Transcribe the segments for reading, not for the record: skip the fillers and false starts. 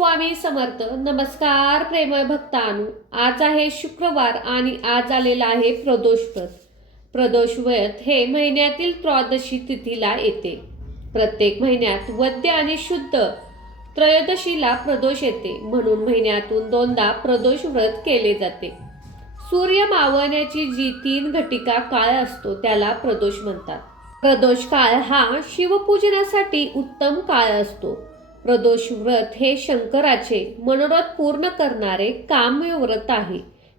स्वामी समर्थ. नमस्कार प्रेमळ भक्तांनो. आज आहे शुक्रवार आणि आज आलेला आहे प्रदोष व्रत. प्रदोष व्रत हे महिन्यातील त्रयोदशी तिथीला येते. प्रत्येक महिन्यात वद्य आणि शुद्ध त्रयोदशीला प्रदोष येते, म्हणून महिन्यातून दोनदा प्रदोष व्रत केले जाते. सूर्य मावळण्याची जी 3 घटिका काळ असतो त्याला प्रदोष म्हणतात. प्रदोष काळ हा शिवपूजनासाठी उत्तम काळ असतो. प्रदोष व्रत हे शंकराचे मनोरथ पूर्ण करणारे काम्य व्रत आहे.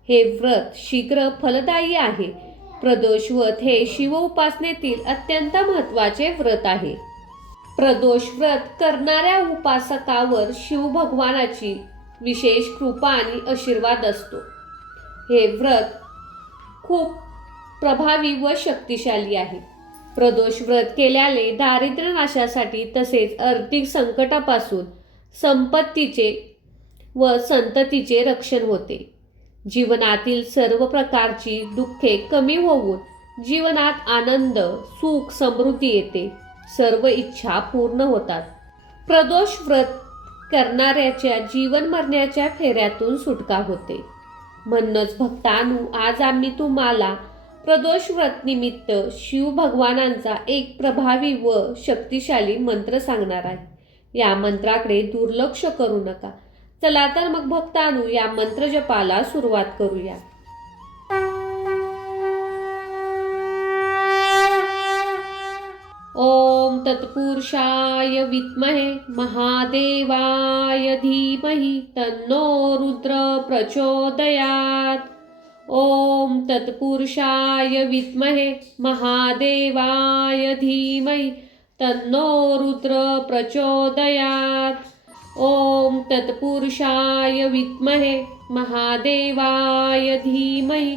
हे व्रत शीघ्र फलदायी आहे. प्रदोष व्रत हे शिव उपासनेतील अत्यंत महत्त्वाचे व्रत आहे. प्रदोष व्रत करणाऱ्या उपासकावर शिव भगवानाची विशेष कृपा आणि आशीर्वाद असतो. हे व्रत खूप प्रभावी व शक्तिशाली आहे. प्रदोष व्रत केल्याने दारिद्र्य नाशासाठी तसेच आर्थिक संकटापासून संपत्तीचे व संततीचे रक्षण होते. जीवनातील सर्व प्रकारची दुःखे कमी होऊन जीवनात आनंद, सुख, समृद्धी येते. सर्व इच्छा पूर्ण होतात. प्रदोष व्रत करणाऱ्याच्या जीवन मरण्याच्या फेऱ्यातून सुटका होते. म्हणूनच भक्तांनो, आज आम्ही तुम्हाला प्रदोष व्रत निमित्त शिव भगवानांचा एक प्रभावी व शक्तिशाली मंत्र सांगणार आहे. या मंत्राकडे दुर्लक्ष करू नका. चला तर मग भक्तांनो, या मंत्र जपाला सुरुवात करूया. ओम तत्पुरुषाय विद्महे महादेवाय धीमहि तन्नो रुद्र प्रचोदयात्. ओम तत्पुरुषाय विद्महे महादेवाय धीमहि तन्नो रुद्र प्रचोदयात्. ओम तत्पुरुषाय विद्महे महादेवाय धीमहि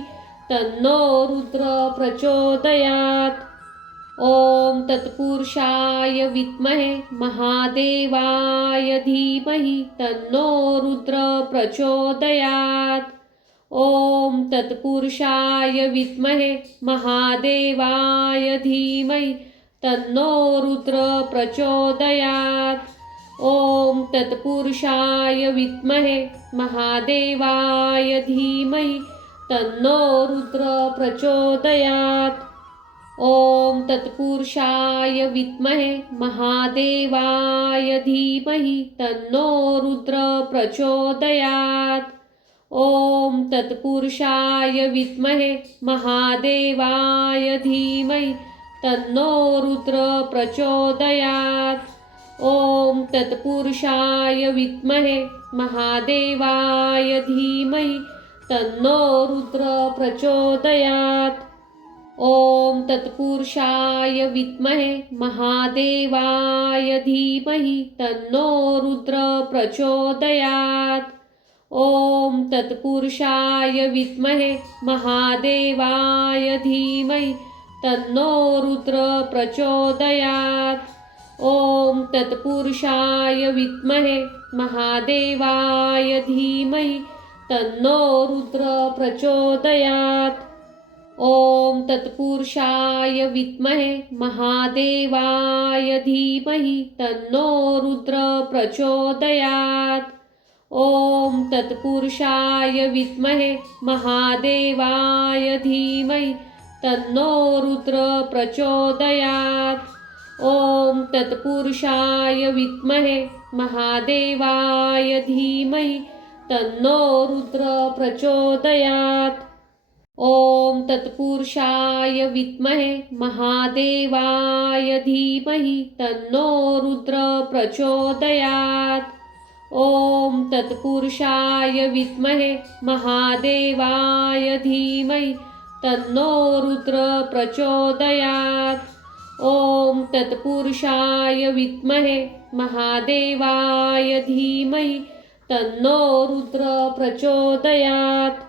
तन्नो रुद्र प्रचोदयात्. ओम तत्पुरुषाय विद्महे महादेवाय धीमहि तन्नो रुद्र प्रचोदयात्. ओम तत्पुरुषाय विद्महे महादेवाय धीमहि तन्नो रुद्र प्रचोदयात्. ओम तत्पुरुषाय विद्महे महादेवाय धीमहि तन्नो रुद्र प्रचोदयात्. ओम तत्पुरुषाय विद्महे महादेवाय धीमहि तन्नो रुद्र प्रचोदयात्. ओम तत्पुरुषाय विद्महे महादेवाय धीमहि तन्नो रुद्र प्रचोदयात्. ओम तत्पुरुषाय विद्महे महादेवाय धीमहि तन्नो रुद्र प्रचोदयात्. ओम तत्पुरुषाय विद्महे महादेवाय धीमहि तन्नो रुद्र प्रचोदयात्. ओम तत्पुरुषाय विद्महे महादेवाय धीमहि तन्नो रुद्र प्रचोदयात्. ओम तत्पुरुषाय विद्महे महादेवाय धीमहि तन्नो रुद्र प्रचोदयात्. ओम तत्पुरुषाय विद्महे महादेवाय धीमहि तन्नो रुद्र प्रचोदयात्. ओम तत्पुरुषाय विद्महे महादेवाय धीमहि तन्नो रुद्र प्रचोदयात्. ओम तत्पुरुषाय विद्महे महादेवाय धीमहि तन्नो रुद्र प्रचोदयात्. ओम तत्पुरुषाय विद्महे महादेवाय धीमहि तन्नो रुद्र प्रचोदयात्. ओम तत्पुरुषाय विद्महे महादेवाय धीमहि तन्नो रुद्र प्रचोदयात्. ओम तत्पुरुषाय विद्महे महादेवाय धीमहि तन्नो रुद्र प्रचोदयात्.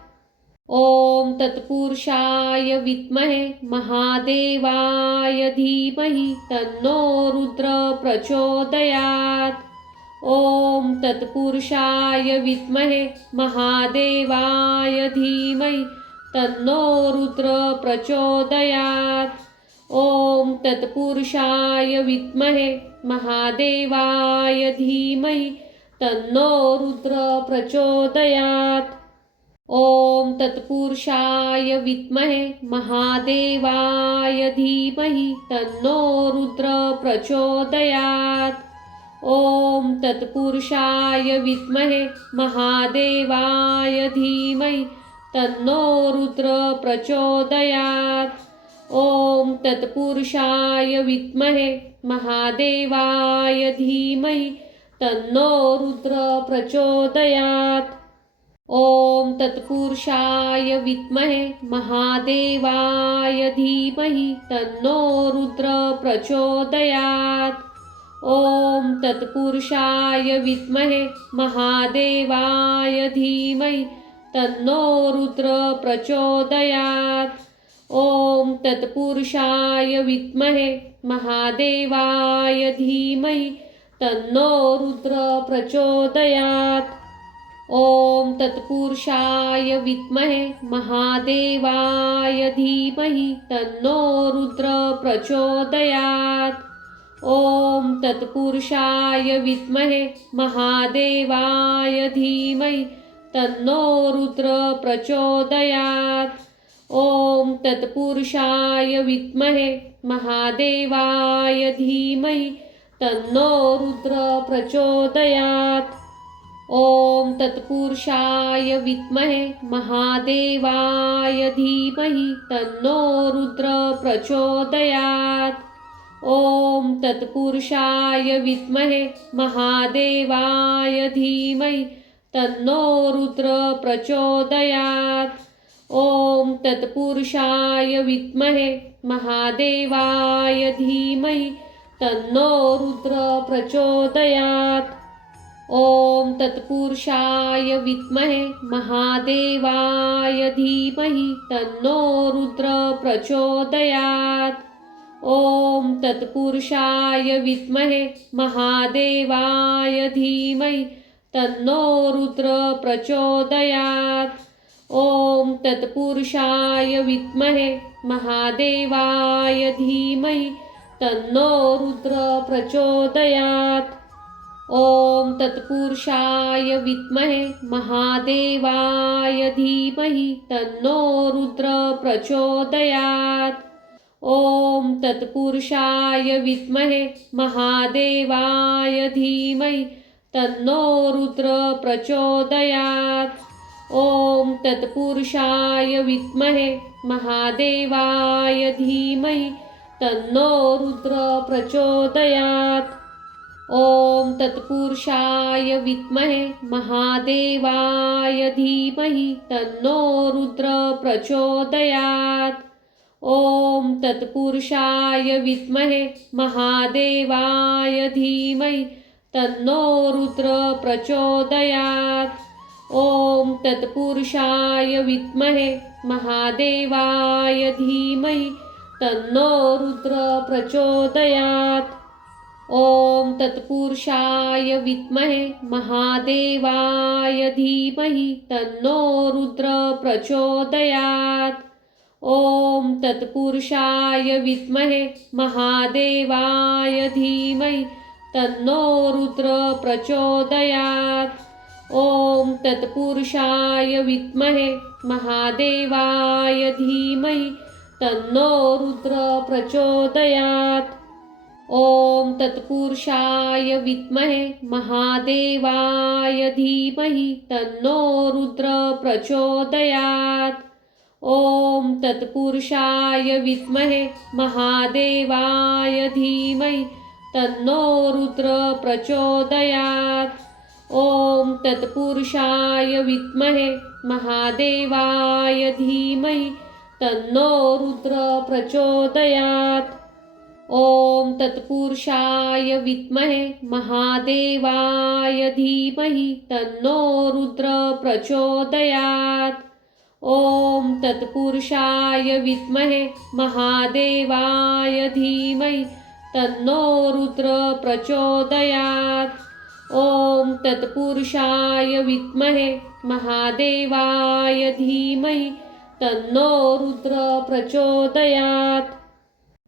ओम तत्पुरुषाय विद्महे महादेवाय धीमहि तन्नो रुद्र प्रचोदयात्. ओम तत्पुरुषाय विद्महे महादेवाय धीमहि तन्नो रुद्र प्रचोदयात्. ओम तत्पुरुषाय विद्महे महादेवाय धीमहि तन्नो रुद्र प्रचोदयात्। ओम तत्पुरुषाय विद्महे महादेवाय धीमहि तन्नो रुद्र प्रचोदयात्। ओम तत्पुरुषाय विद्महे महादेवाय धीमहि तन्नो रुद्र प्रचोदयात्। ओम तत्पुरुषाय विद्महे महादेवाय धीमहि तन्नो रुद्र प्रचोदयात्। ओम तत्पुरुषाय विद्महे महादेवाय धीमहि तन्नो रुद्र प्रचोदयात्। ओम तत्पुरुषाय विद्महे महादेवाय धीमहि तन्नो रुद्र प्रचोदयात्। ओम तत्पुरुषाय विद्महे महादेवाय धीमहि तन्नो रुद्र प्रचोदयात्। ओम तत्पुरुषाय विद्महे महादेवाय धीमहि तन्नो रुद्र प्रचोदयात्। ओम तत्पुरुषाय विद्महे महादेवाय धीमहि तन्नो रुद्र प्रचोदयात्। ओम तत्पुरुषाय विद्महे महादेवाय धीमहि तन्नो रुद्र प्रचोदयात्। ओम तत्पुरुषाय विद्महे महादेवाय धीमहि तन्नो रुद्र प्रचोदयात्। ओम तत्पुरुषाय विद्महे महादेवाय धीमहि तन्नो रुद्र प्रचोदयात्। ओम तत्पुरुषाय विद्महे महादेवाय धीमहि तन्नो रुद्र प्रचोदयात्। ओम तत्पुरुषाय विद्महे महादेवाय धीमहि तन्नो रुद्र प्रचोदयात्। ओम तत्पुरुषाय विद्महे महादेवाय धीमहि तन्नो रुद्र प्रचोदयात्। ओम तत्पुरुषाय विद्महे महादेवाय धीमहि तन्नो रुद्र प्रचोदयात्। ओम तत्पुरुषाय विद्महे महादेवाय धीमहि तन्नो रुद्र प्रचोदयात्। ओम तत्पुरुषाय विद्महे महादेवाय धीमहि तन्नो रुद्र प्रचोदयात्। ओम तत्पुरुषाय विद्महे महादेवाय धीमहि तन्नो रुद्र प्रचोदयात्। ओम तत्पुरुषाय विद्महे महादेवाय धीमहि तन्नो रुद्र प्रचोदयात्। ओम तत्पुरुषाय विद्महे महादेवाय धीमहि तन्नो रुद्र प्रचोदयात्। ओम तत्पुरुषाय विद्महे महादेवाय धीमहि तन्नो रुद्र प्रचोदयात्। ओम तत्पुरुषाय विद्महे महादेवाय धीमहि तन्नो रुद्र प्रचोदयात्। ओम तत्पुरुषाय विद्महे महादेवाय धीमहि तन्नो रुद्र प्रचोदयात्। ओम तत्पुरुषाय विद्महे महादेवाय धीमहि तन्नो रुद्र प्रचोदयात्। ओम तत्पुरुषाय विद्महे महादेवाय धीमहि तन्नो रुद्र प्रचोदयात्। ओम तत्पुरुषाय विद्महे महादेवाय धीमहि तन्नो रुद्र प्रचोदयात्। ओम तत्पुरुषाय विद्महे महादेवाय धीमहि तन्नो रुद्र प्रचोदयात्। ओम तत्पुरुषाय विद्महे महादेवाय धीमहि तन्नो रुद्र प्रचोदयात्। ओम तत्पुरुषाय विद्महे महादेवाय धीमहि तन्नो रुद्र प्रचोदयात्। ओम तत्पुरुषाय विद्महे महादेवाय धीमहि तन्नो रुद्र प्रचोदयात्।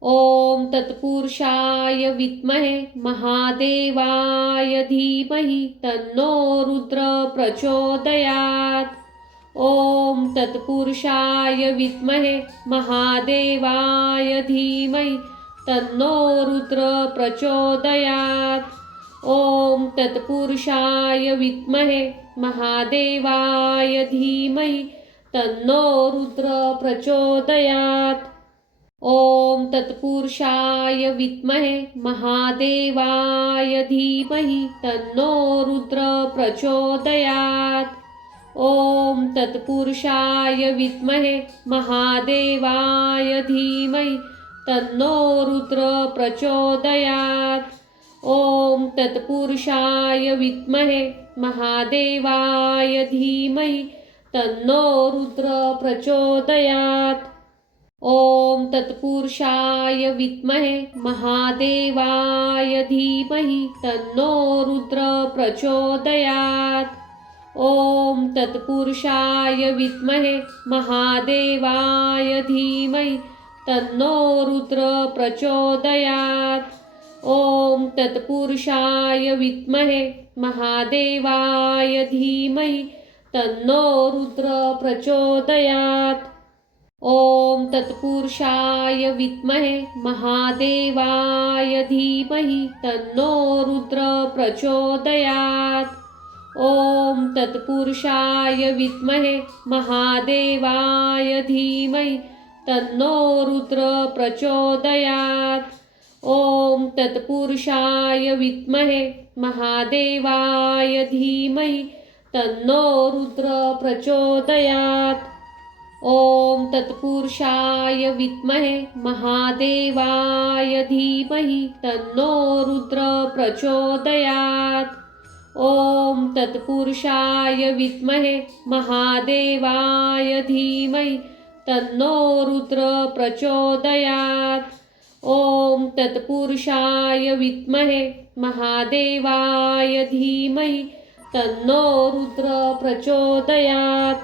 ओम तत्पुरुषाय विद्महे महादेवाय धीमहि तन्नो रुद्र प्रचोदयात्। ओम तत्पुरुषाय विद्महे महादेवाय धीमहि तन्नो रुद्र प्रचोदयात्। ओम तत्पुरुषाय विद्महे महादेवाय धीमहि तन्नो रुद्र प्रचोदयात्। ओम तत्पुरुषाय विद्महे महादेवाय धीमहि तन्नो रुद्र प्रचोदयात्। ओम तत्पुरुषाय विद्महे महादेवाय धीमहि तन्नो रुद्र प्रचोदयात्। ओम तत्पुरुषाय विद्महे महादेवाय धीमहि तन्नो रुद्र प्रचोदयात्। ओम तत्पुरुषाय विद्महे महादेवाय धीमहि तन्नो रुद्र प्रचोदयात्। ओम तत्पुरुषाय विद्महे महादेवाय धीमहि तन्नो रुद्र प्रचोदयात्। ओम तत्पुरुषाय विद्महे महादेवाय धीमहि तन्नो रुद्र प्रचोदयात्। ओम तत्पुरुषाय विद्महे महादेवाय धीमहि तन्नो रुद्र प्रचोदयात्। ओम तत्पुरुषाय विद्महे महादेवाय धीमहि तन्नो रुद्र प्रचोदयात्। ओम तत्पुरुषाय विद्महे महादेवाय धीमहि तन्नो रुद्र प्रचोदयात्। ओम तत्पुरुषाय विद्महे महादेवाय धीमहि तन्नो रुद्र प्रचोदयात्। ओम तत्पुरुषाय विद्महे महादेवाय धीमहि तन्नो रुद्र प्रचोदयात्। ओम तत्पुरुषाय विद्महे महादेवाय धीमहि तन्नो रुद्र प्रचोदयात्।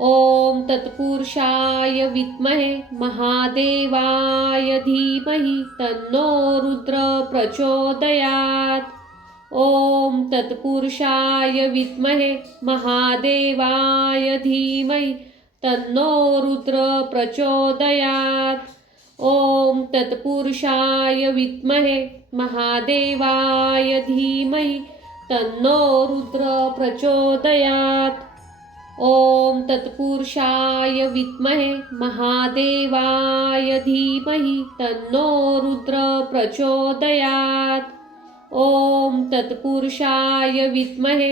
ओम तत्पुरुषाय विद्महे महादेवाय धीमहि तन्नो रुद्र प्रचोदयात्। ओम तत्पुरुषाय विद्महे महादेवाय धीमहि तन्नो रुद्र प्रचोदयात्। ओम तत्पुरुषाय विद्महे महादेवाय धीमहि तन्नो रुद्र प्रचोदयात्। ओम तत्पुरुषाय विद्महे महादेवाय धीमहि तन्नो रुद्र प्रचोदयात्। ओम तत्पुरुषाय विद्महे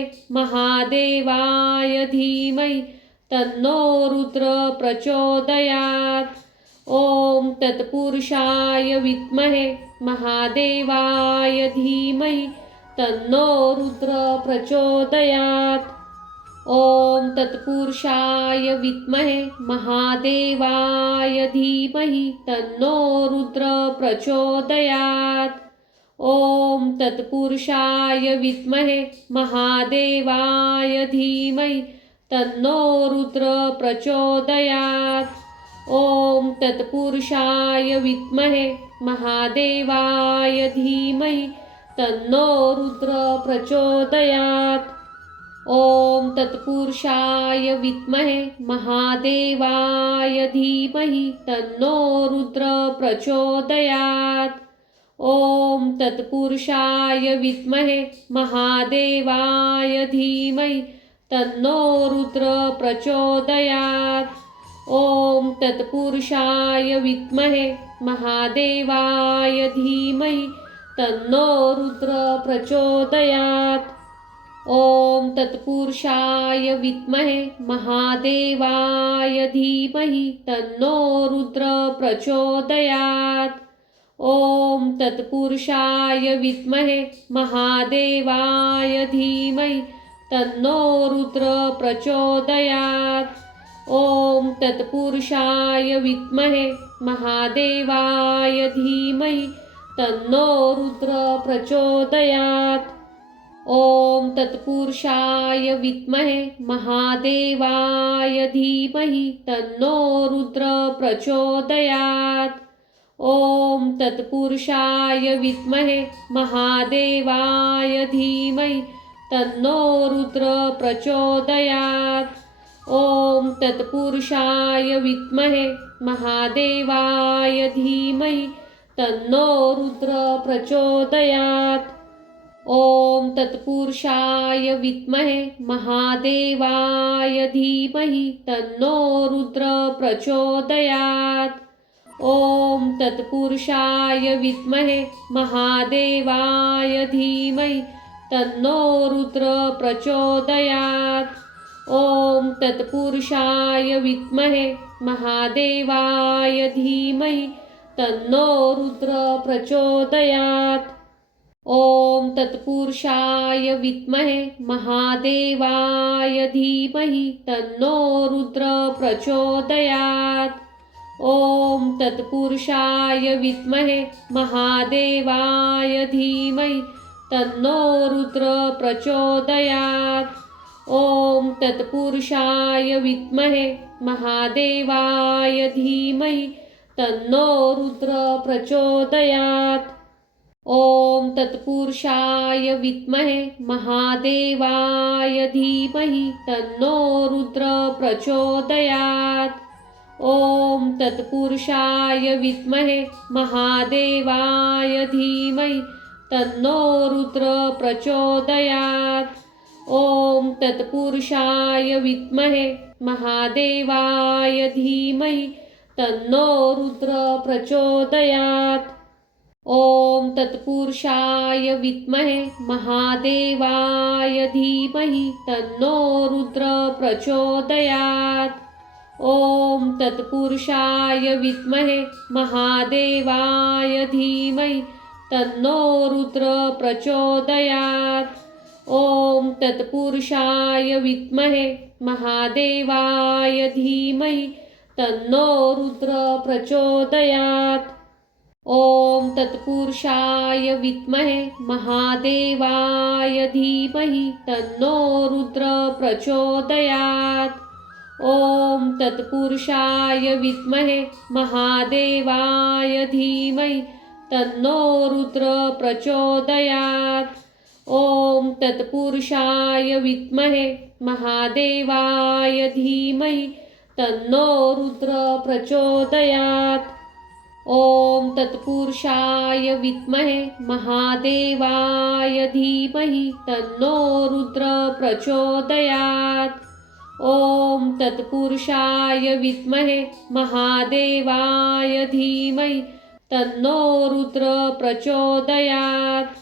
महादेवाय धीमहि तन्नो रुद्र प्रचोदयात्। ओम तत्पुरुषाय विद्महे महादेवाय धीमहि तन्नो रुद्र प्रचोदयात्। ओम तत्पुरुषाय विद्महे महादेवाय धीमहि तन्नो रुद्र प्रचोदयात्। ओम तत्पुरुषाय विद्महे महादेवाय धीमहि तन्नो रुद्र प्रचोदयात्। ओम तत्पुरुषाय विद्महे महादेवाय धीमहि तन्नो रुद्र प्रचोदयात्। ओम तत्पुरुषाय विद्महे महादेवाय धीमहि तन्नो रुद्र प्रचोदयात्। ओम तत्पुरुषाय विद्महे महादेवाय धीमहि तन्नो रुद्र प्रचोदयात्। ओम तत्पुरुषाय विद्महे महादेवाय धीमहि तन्नो रुद्र प्रचोदयात्। ओम तत्पुरुषाय विद्महे महादेवाय धीमहि तन्नो रुद्र प्रचोदयात्। ओम तत्पुरुषाय विद्महे महादेवाय धीमहि तन्नो रुद्र प्रचोदयात्। ओम तत्पुरुषाय विद्महे महादेवाय धीमहि तन्नो रुद्र प्रचोदयात्। ओम तत्पुरुषाय विद्महे महादेवाय धीमहि तन्नो रुद्र प्रचोदयात्। ओम तत्पुरुषाय विद्महे महादेवाय धीमहि तन्नो रुद्र प्रचोदयात्। ओम तत्पुरुषाय विद्महे महादेवाय धीमहि तन्नो रुद्र प्रचोदयात्। ओम तत्पुरुषाय विद्महे महादेवाय धीमहि तन्नो रुद्र प्रचोदयात्। ओम तत्पुरुषाय विद्महे महादेवाय धीमहि तन्नो रुद्र प्रचोदयात्। ओम तत्पुरुषाय विद्महे महादेवाय धीमहि तन्नो रुद्र प्रचोदयात्। ओम तत्पुरुषाय विद्महे महादेवाय धीमहि तन्नो रुद्र प्रचोदयात्। ओम तत्पुरुषाय विद्महे महादेवाय धीमहि तन्नो रुद्र प्रचोदयात्। ओम तत्पुरुषाय विद्महे महादेवाय धीमहि तन्नो रुद्र प्रचोदयात्। ओम तत्पुरुषाय विद्महे महादेवाय धीमहि तन्नो रुद्र प्रचोदयात्। ओम तत्पुरुषाय विद्महे महादेवाय धीमहि तन्नो रुद्र प्रचोदयात्। ओम तत्पुरुषाय विद्महे महादेवाय धीमहि तन्नो रुद्र प्रचोदयात्। ओम तत्पुरुषाय विद्महे महादेवाय धीमहि तन्नो रुद्र प्रचोदयात्। ओम तत्पुरुषाय विद्महे महादेवाय धीमहि तन्नो रुद्र प्रचोदयात्। ओम तत्पुरुषाय विद्महे महादेवाय धीमहि तन्नो रुद्र प्रचोदयात्। ओम तत्पुरुषाय विद्महे महादेवाय धीमहि तन्नो रुद्र प्रचोदयात्। ओम तत्पुरुषाय विद्महे महादेवाय धीमहि तन्नो रुद्र प्रचोदयात्। ओम तत्पुरुषाय विद्महे महादेवाय धीमहि तन्नो रुद्र प्रचोदयात्। ओम तत्पुरुषाय विद्महे महादेवाय धीमहि तन्नो रुद्र प्रचोदयात्। ओम तत्पुरुषाय विद्महे महादेवाय धीमहि तन्नो रुद्र प्रचोदयात्।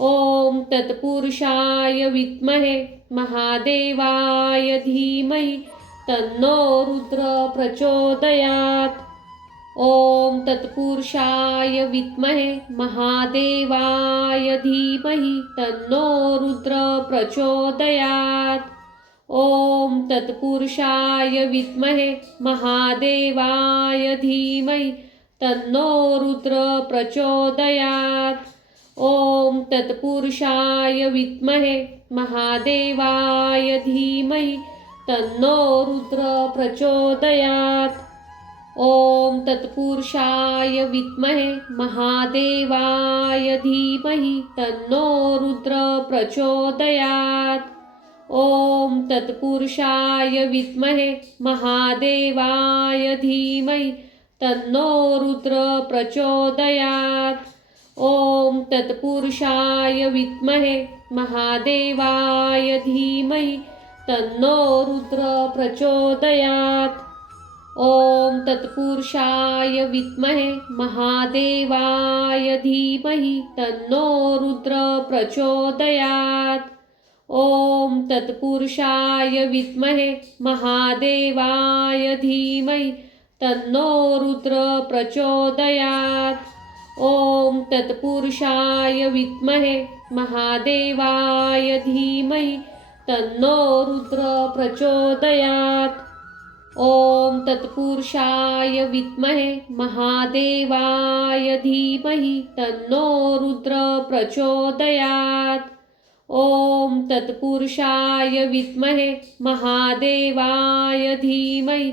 ओम तत्पुरुषाय विद्महे महादेवाय धीमहि तन्नो रुद्र प्रचोदयात्। ओम तत्पुरुषाय विद्महे महादेवाय धीमहि तन्नो रुद्र प्रचोदयात्। ओम तत्पुरुषाय विद्महे महादेवाय धीमहि तन्नो रुद्र प्रचोदयात्। ओम तत्पुरुषाय विद्महे महादेवाय धीमहि तन्नो रुद्र प्रचोदयात्। ओम तत्पुरुषाय विद्महे महादेवाय धीमहि तन्नो रुद्र प्रचोदयात्। ओम तत्पुरुषाय विद्महे महादेवाय धीमहि तन्नो रुद्र प्रचोदयात्। ओम तत्पुरुषाय विद्महे महादेवाय धीमहि तन्नो रुद्र प्रचोदयात्। ओम तत्पुरुषाय विद्महे महादेवाय धीमहि तन्नो रुद्र प्रचोदयात्। ओम तत्पुरुषाय विद्महे महादेवाय धीमहि तन्नो रुद्र प्रचोदयात्। ओम तत्पुरुषाय विद्महे महादेवाय धीमहि तन्नो रुद्र प्रचोदयात्। ओम तत्पुरुषाय विद्महे महादेवाय धीमहि तन्नो रुद्र प्रचोदयात्। ओम तत्पुरुषाय विद्महे महादेवाय धीमहि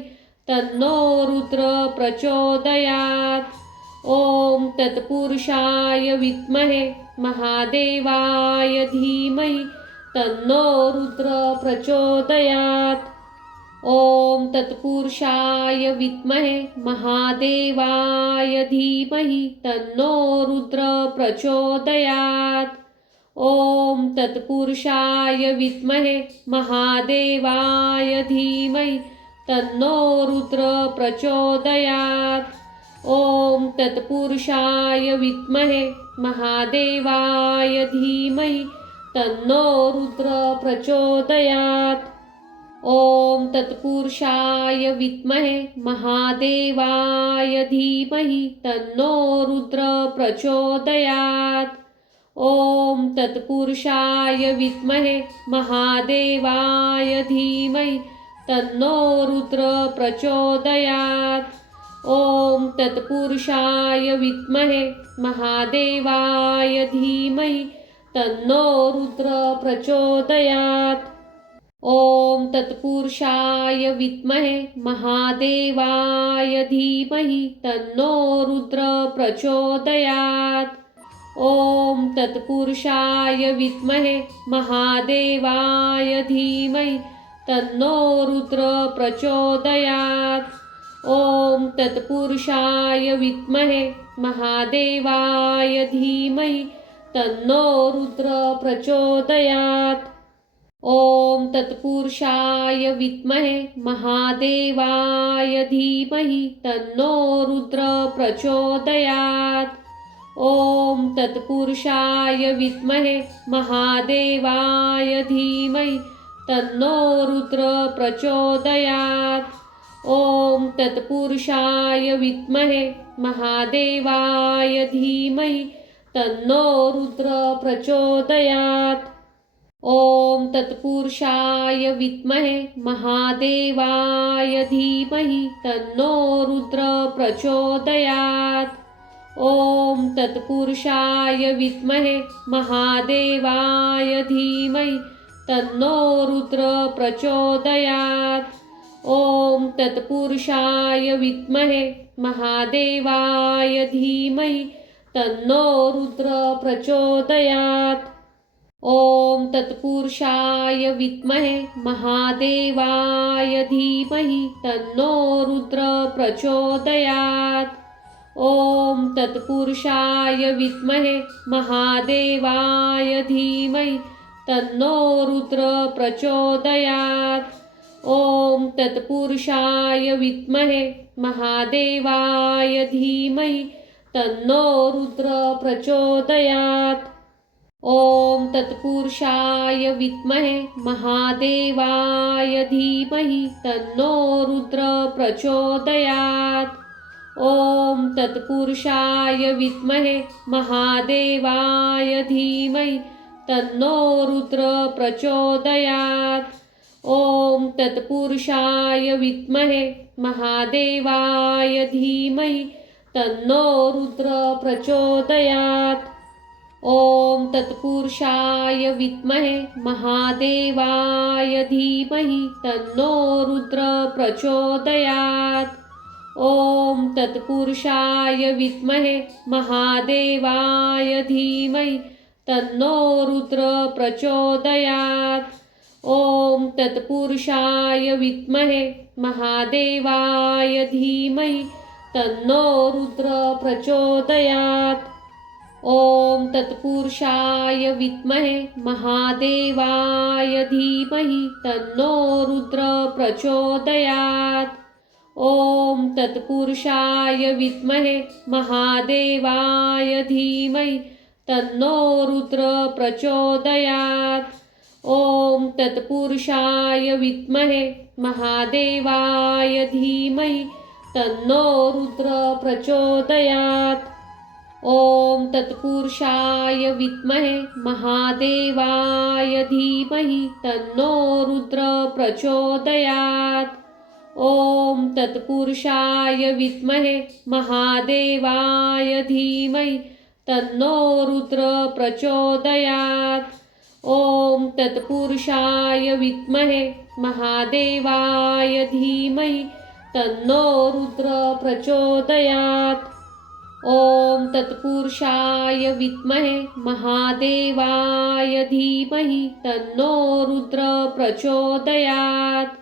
तन्नो रुद्र प्रचोदयात्। ओम तत्पुरुषाय विद्महे महादेवाय धीमहि तन्नो रुद्र प्रचोदयात्। ओम तत्पुरुषाय विद्महे महादेवाय धीमहि तन्नो रुद्र प्रचोदयात्। ओम तत्पुरुषाय विद्महे महादेवाय धीमहि तन्नो रुद्र प्रचोदयात्। ओम तत्पुरुषाय विद्महे महादेवाय धीमहि तन्नो रुद्र प्रचोदयात्। ओम तत्पुरुषाय विद्महे महादेवाय धीमहि तन्नो रुद्र प्रचोदयात्। ओम तत्पुरुषाय विद्महे महादेवाय धीमहि तन्नो रुद्र प्रचोदयात्। ओम तत्पुरुषाय विद्महे महादेवाय धीमहि तन्नो रुद्र प्रचोदयात्। ओम तत्पुरुषाय विद्महे महादेवाय धीमहि तन्नो रुद्र प्रचोदयात्। ओम तत्पुरुषाय विद्महे महादेवाय धीमहि तन्नो रुद्र प्रचोदयात्। ओम तत्पुरुषाय विद्महे महादेवाय धीमहि तन्नो रुद्र प्रचोदयात्। ओम तत्पुरुषाय विद्महे महादेवाय धीमहि तन्नो रुद्र प्रचोदयात्। ओम तत्पुरुषाय विद्महे महादेवाय धीमहि तन्नो रुद्र प्रचोदयात्। ओम तत्पुरुषाय विद्महे महादेवाय धीमहि तन्नो रुद्र प्रचोदयात्। ओम तत्पुरुषाय विद्महे महादेवाय धीमहि तन्नो रुद्र प्रचोदयात्। ओम तत्पुरुषाय विद्महे महादेवाय धीमहि तन्नो रुद्र प्रचोदयात्। ओम तत्पुरुषाय विद्महे महादेवाय धीमहि तन्नो रुद्र प्रचोदयात्। ओम तत्पुरुषाय विद्महे महादेवाय धीमहि तन्नो रुद्र प्रचोदयात्। ओम तत्पुरुषाय विद्महे महादेवाय धीमहि तन्नो रुद्र प्रचोदयात्। ओम तत्पुरुषाय विद्महे महादेवाय धीमहि तन्नो रुद्र प्रचोदयात्। ओम तत्पुरुषाय विद्महे महादेवाय धीमहि तन्नो रुद्र प्रचोदयात्। ओम तत्पुरुषाय विद्महे महादेवाय धीमहि तन्नो रुद्र प्रचोदयात्। ओम तत्पुरुषाय विद्महे महादेवाय धीमहि तन्नो रुद्र प्रचोदयात्। ओम तत्पुरुषाय विद्महे महादेवाय धीमहि तन्नो रुद्र प्रचोदयात्। ओम तत्पुरुषाय विद्महे महादेवाय धीमहि तन्नो रुद्र प्रचोदयात्। ओम तत्पुरुषाय विद्महे महादेवाय धीमहि तन्नो रुद्र प्रचोदयात्। ओम तत्पुरुषाय विद्महे महादेवाय धीमहि तन्नो रुद्र प्रचोदयात्। ओम तत्पुरुषाय विद्महे महादेवाय धीमहि तन्नो रुद्र प्रचोदयात्। ओम तत्पुरुषाय विद्महे महादेवाय धीमहि तन्नो रुद्र प्रचोदयात्। ओम तत्पुरुषाय विद्महे महादेवाय धीमहि तन्नो रुद्र प्रचोदयात्। ओम तत्पुरुषाय विद्महे महादेवाय धीमहि तन्नो रुद्र प्रचोदयात्। ओम तत्पुरुषाय विद्महे महादेवाय धीमहि तन्नो रुद्र प्रचोदयात्। ओम तत्पुरुषाय विद्महे महादेवाय धीमहि तन्नो रुद्र प्रचोदयात्।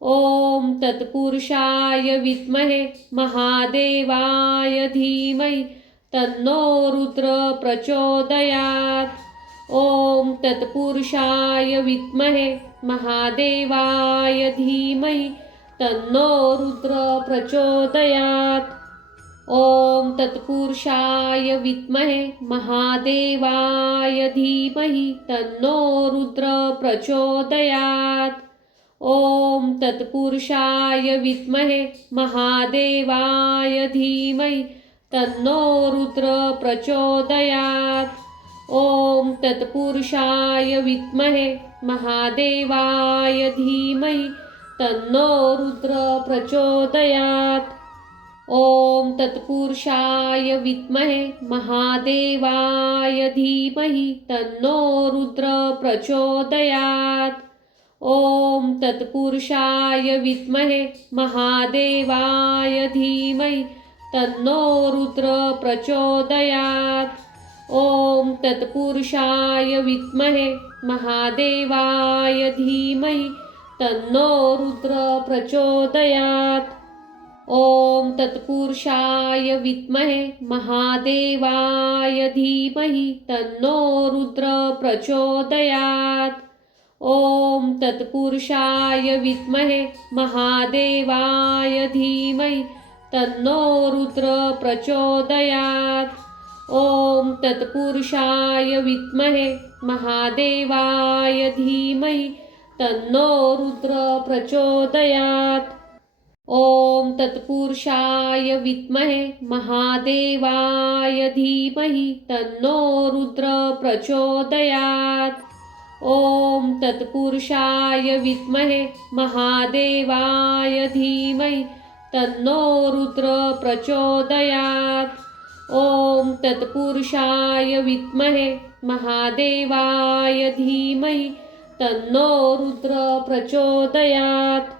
ओम तत्पुरुषाय विद्महे महादेवाय धीमहि तन्नो रुद्र प्रचोदयात्। ओम तत्पुरुषाय विद्महे महादेवाय धीमहि तन्नो रुद्र प्रचोदयात्। ओम तत्पुरुषाय विद्महे महादेवाय धीमहि तन्नो रुद्र प्रचोदयात्। ओम तत्पुरुषाय विद्महे महादेवाय धीमहि तन्नो रुद्र प्रचोदयात्। ओम तत्पुरुषाय विद्महे महादेवाय धीमहि तन्नो रुद्र प्रचोदयात्। ओम तत्पुरुषाय विद्महे महादेवाय धीमहि तन्नो रुद्र प्रचोदयात्। ओम तत्पुरुषाय विद्महे महादेवाय धीमहि तन्नो रुद्र प्रचोदयात्। ओम तत्पुरुषाय विद्महे महादेवाय धीमहि तन्नो रुद्र प्रचोदयात्। ओम तत्पुरुषाय विद्महे महादेवाय धीमहि तन्नो रुद्र प्रचोदयात्। ओम तत्पुरुषाय विद्महे महादेवाय धीमहि तन्नो रुद्र प्रचोदयात्। ओम तत्पुरुषाय विद्महे महादेवाय धीमहि तन्नो रुद्र प्रचोदयात्। ओम तत्पुरुषाय विद्महे महादेवाय धीमहि तन्नो रुद्र प्रचोदयात्। ओम तत्पुरुषाय विद्महे महादेवाय धीमहि तन्नो रुद्र प्रचोदयात्। ओम तत्पुरुषाय विद्महे महादेवाय धीमहि तन्नो रुद्र प्रचोदयात्।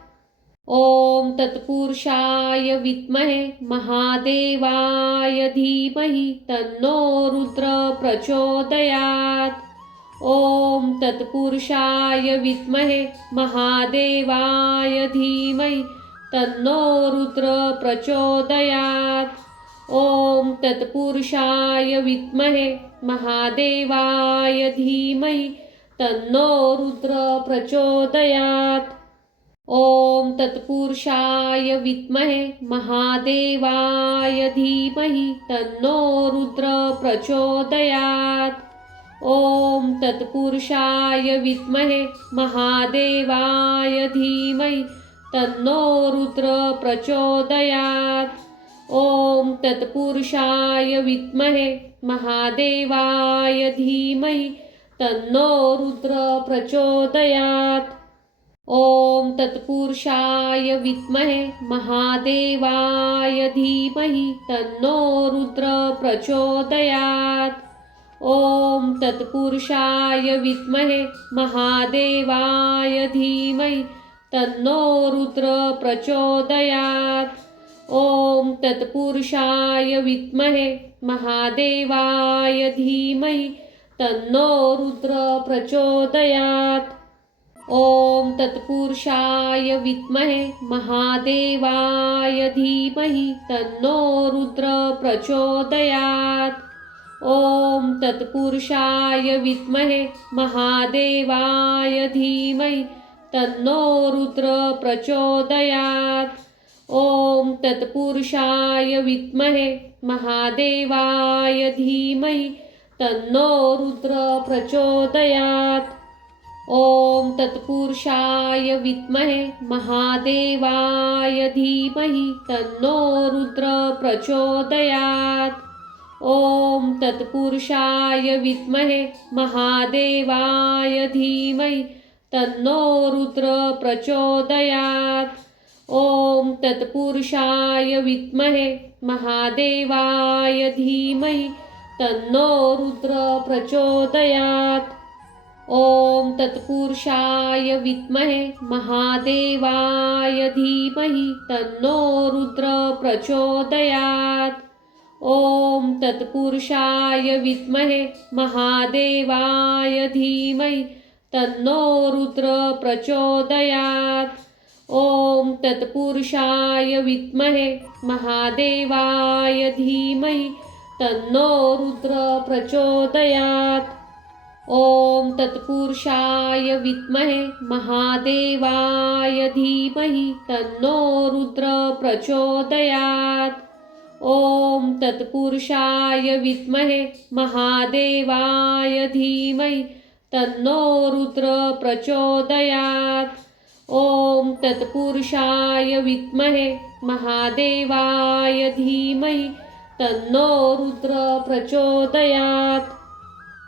ओम तत्पुरुषाय विद्महे महादेवाय धीमहि तन्नो रुद्र प्रचोदयात्। ओम तत्पुरुषाय विद्महे महादेवाय धीमहि तन्नो रुद्र प्रचोदयात्। ओम तत्पुरुषाय विद्महे महादेवाय धीमहि तन्नो रुद्र प्रचोदयात्। ओम तत्पुरुषाय विद्महे महादेवाय धीमहि तन्नो रुद्र प्रचोदयात्। ओम तत्पुरुषाय विद्महे महादेवाय धीमहि तन्नो रुद्र प्रचोदयात्। ओम तत्पुरुषाय विद्महे महादेवाय धीमहि तन्नो रुद्र प्रचोदयात्। ओम तत्पुरुषाय विद्महे महादेवाय धीमहि तन्नो रुद्र प्रचोदयात्। ओम तत्पुरुषाय विद्महे महादेवाय धीमहि तन्नो रुद्र प्रचोदयात्। ओम तत्पुरुषाय विद्महे महादेवाय धीमहि तन्नो रुद्र प्रचोदयात्। ओम तत्पुरुषाय विद्महे महादेवाय धीमहि तन्नो रुद्र प्रचोदयात्। ओम तत्पुरुषाय विद्महे महादेवाय धीमहि तन्नो रुद्र प्रचोदयात्। ओम तत्पुरुषाय विद्महे महादेवाय धीमहि तन्नो रुद्र प्रचोदयात्। ओम तत्पुरुषाय विद्महे महादेवाय धीमहि तन्नो रुद्र प्रचोदयात्। ओम तत्पुरुषाय विद्महे महादेवाय धीमहि तन्नो रुद्र प्रचोदयात्। ओम तत्पुरुषाय विद्महे महादेवाय धीमहि तन्नो रुद्र प्रचोदयात्। ओम तत्पुरुषाय विद्महे महादेवाय धीमहि तन्नो रुद्र प्रचोदयात्। ओम तत्पुरुषाय विद्महे महादेवाय धीमहि तन्नो रुद्र प्रचोदयात्। ओम तत्पुरुषाय विद्महे महादेवाय धीमहि तन्नो रुद्र प्रचोदयात्। ओम तत्पुरुषाय विद्महे महादेवाय धीमहि तन्नो रुद्र प्रचोदयात्। ओम तत्पुरुषाय विद्महे महादेवाय धीमहि तन्नो रुद्र प्रचोदयात्। ओम तत्पुरुषाय विद्महे महादेवाय धीमहि तन्नो रुद्र प्रचोदयात्।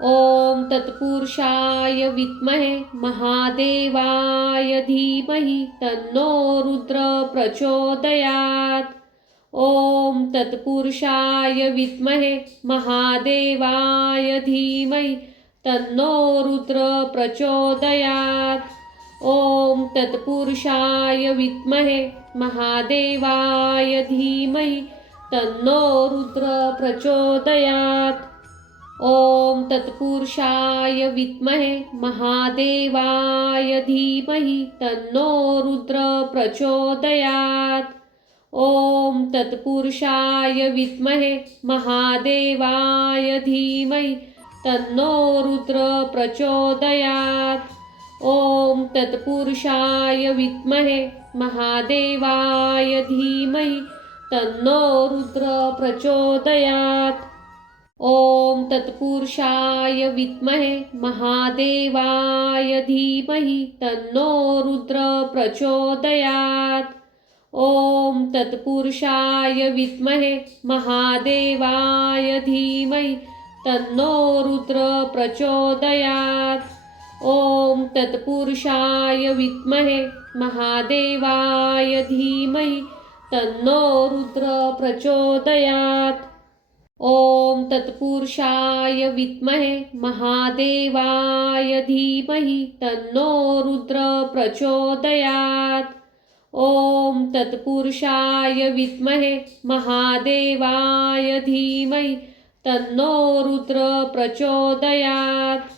ओम तत्पुरुषाय विद्महे महादेवाय धीमहि तन्नो रुद्र प्रचोदयात्। ओम तत्पुरुषाय विद्महे महादेवाय धीमहि तन्नो रुद्र प्रचोदयात्। ओम तत्पुरुषाय विद्महे महादेवाय धीमहि तन्नो रुद्र प्रचोदयात्। ओम तत्पुरुषाय विद्महे महादेवाय धीमहि तन्नो रुद्र प्रचोदयात्। ओम तत्पुरुषाय विद्महे महादेवाय धीमहि तन्नो रुद्र प्रचोदयात्। ओम तत्पुरुषाय विद्महे महादेवाय धीमहि तन्नो रुद्र प्रचोदयात्। ओम तत्पुरुषाय विद्महे महादेवाय धीमहि तन्नो रुद्र प्रचोदयात्। ओम तत्पुरुषाय विद्महे महादेवाय धीमहि तन्नो रुद्र प्रचोदयात्। ओम तत्पुरुषाय विद्महे महादेवाय धीमहि तन्नो रुद्र प्रचोदयात्। ओम तत्पुरुषाय विद्महे महादेवाय धीमहि तन्नो रुद्र प्रचोदयात्। ओम तत्पुरुषाय विद्महे महादेवाय धीमहि तन्नो रुद्र प्रचोदयात्।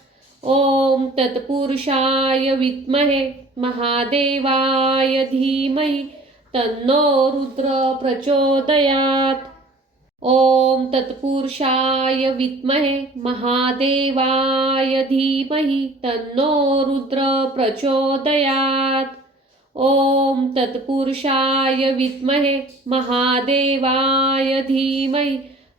ओम तत्पुरुषाय विद्महे महादेवाय धीमहि तन्नो रुद्र प्रचोदयात्। ओम तत्पुरुषाय विद्महे महादेवाय धीमहि तन्नो रुद्र प्रचोदयात्। ओम तत्पुरुषाय विद्महे महादेवाय धीमहि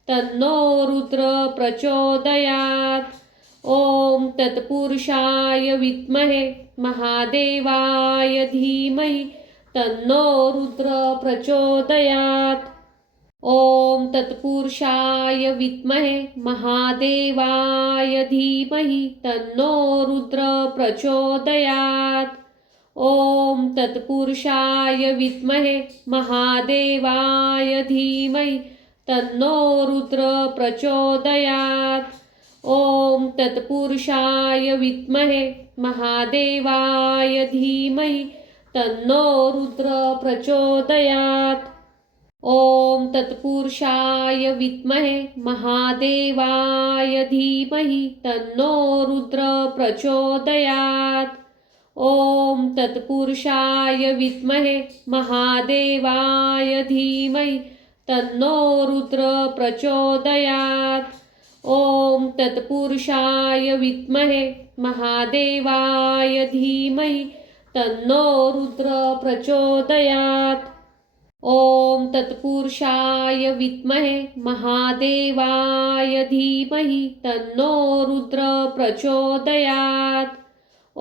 तन्नो रुद्र प्रचोदयात्। ओम तत्पुरुषाय विद्महे महादेवाय धीमहि तन्नो रुद्र प्रचोदयात्। ओम तत्पुरुषाय विद्महे महादेवाय धीमहि तन्नो रुद्र प्रचोदयात्। ओम तत्पुरुषाय विद्महे महादेवाय धीमहि तन्नो रुद्र प्रचोदयात्। ओम तत्पुरुषाय विद्महे महादेवाय धीमहि तन्नो रुद्र प्रचोदयात्। ओम तत्पुरुषाय विद्महे महादेवाय धीमहि तन्नो रुद्र प्रचोदयात्। ओम तत्पुरुषाय विद्महे महादेवाय धीमहि तन्नो रुद्र प्रचोदयात्। ओम तत्पुरुषाय विद्महे महादेवाय धीमहि तन्नो रुद्र प्रचोदयात्। ओम तत्पुरुषाय विद्महे महादेवाय धीमहि तन्नो रुद्र प्रचोदयात्।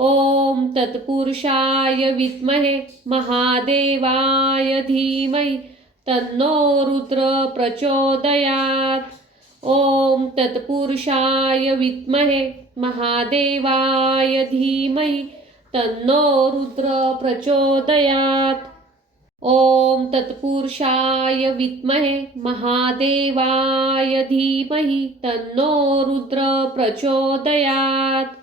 ओम तत्पुरुषाय विद्महे महादेवाय धीमहि तन्नो रुद्र प्रचोदयात्। ओम तत्पुरुषाय विद्महे महादेवाय धीमहि तन्नो रुद्र प्रचोदयात्। ओम तत्पुरुषाय विद्महे महादेवाय धीमहि तन्नो रुद्र प्रचोदयात्।